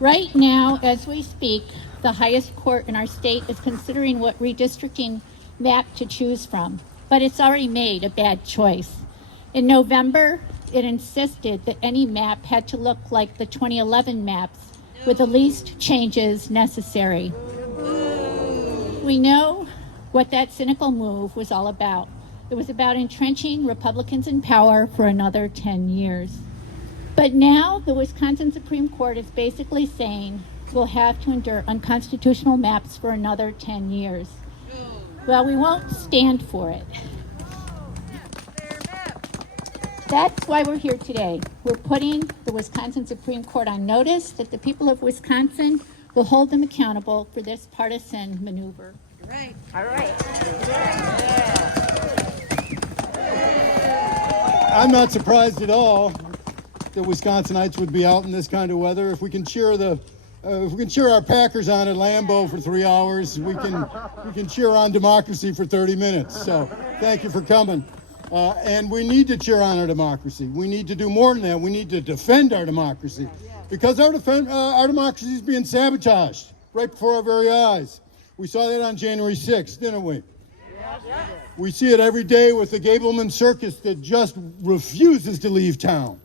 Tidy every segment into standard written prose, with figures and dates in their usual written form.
Right now, as we speak, the highest court in our state is considering what redistricting map to choose from, but it's already made a bad choice. In November, it insisted that any map had to look like the 2011 maps with the least changes necessary. We know what that cynical move was all about. It was about entrenching Republicans in power for another 10 years. But now the Wisconsin Supreme Court is basically saying we'll have to endure unconstitutional maps for another 10 years. Well, we won't stand for it. That's why we're here today. We're putting the Wisconsin Supreme Court on notice that the people of Wisconsin will hold them accountable for this partisan maneuver. Right. All right. I'm not surprised at all that Wisconsinites would be out in this kind of weather. If we can cheer our Packers on at Lambeau for 3 hours, we can cheer on democracy for 30 minutes. So thank you for coming. And we need to cheer on our democracy. We need to do more than that. We need to defend our democracy, because our democracy is being sabotaged right before our very eyes. We saw that on January 6th, didn't we? We see it every day with the Gableman circus that just refuses to leave town.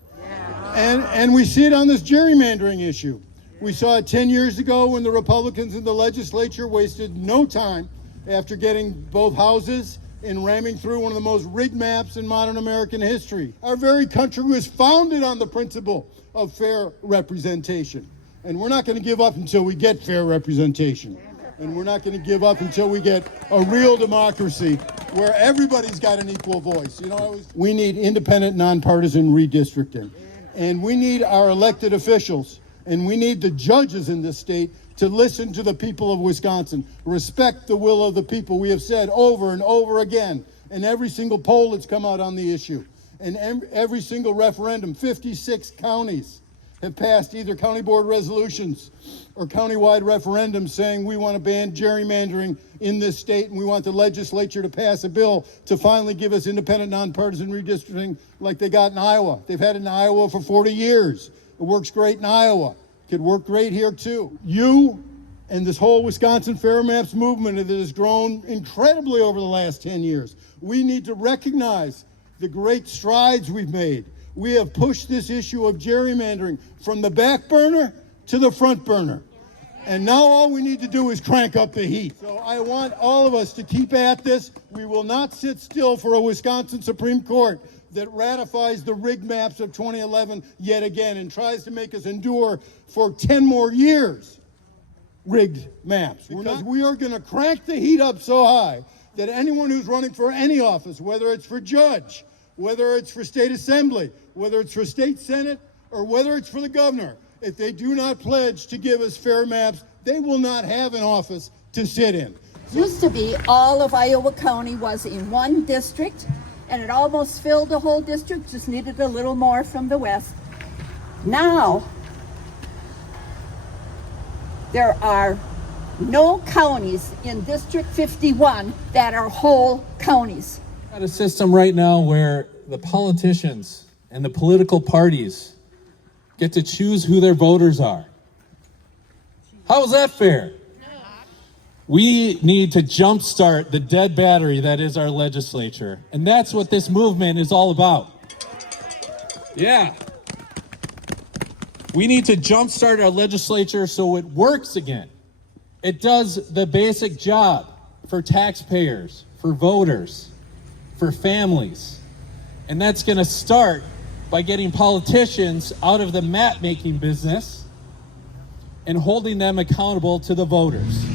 And we see it on this gerrymandering issue. We saw it 10 years ago when the Republicans in the legislature wasted no time after getting both houses and ramming through one of the most rigged maps in modern American history. Our very country was founded on the principle of fair representation. And we're not going to give up until we get fair representation. And we're not going to give up until we get a real democracy where everybody's got an equal voice. We need independent, nonpartisan redistricting. And we need our elected officials, and we need the judges in this state to listen to the people of Wisconsin, respect the will of the people. We have said over and over again in every single poll that's come out on the issue, and every single referendum. 56 counties have passed either county board resolutions or countywide referendums saying we want to ban gerrymandering in this state, and we want the legislature to pass a bill to finally give us independent, nonpartisan redistricting like they got in Iowa. They've had it in Iowa for 40 years. It works great in Iowa. Could work great here too. You and this whole Wisconsin Fair Maps movement that has grown incredibly over the last 10 years. We need to recognize the great strides we've made. We have pushed this issue of gerrymandering from the back burner to the front burner. And now all we need to do is crank up the heat. So I want all of us to keep at this. We will not sit still for a Wisconsin Supreme Court that ratifies the rigged maps of 2011 yet again and tries to make us endure for 10 more years rigged maps. Because we are going to crank the heat up so high that anyone who's running for any office, whether it's for judge, whether it's for state assembly, whether it's for state senate, or whether it's for the governor, if they do not pledge to give us fair maps, they will not have an office to sit in. Used to be all of Iowa County was in one district, and it almost filled the whole district, just needed a little more from the west. Now, there are no counties in District 51 that are whole counties. We've got a system right now where the politicians and the political parties get to choose who their voters are. How is that fair? We need to jumpstart the dead battery that is our legislature. And that's what this movement is all about. Yeah. We need to jumpstart our legislature so it works again. It does the basic job for taxpayers, for voters, for families. And that's going to start by getting politicians out of the map-making business and holding them accountable to the voters.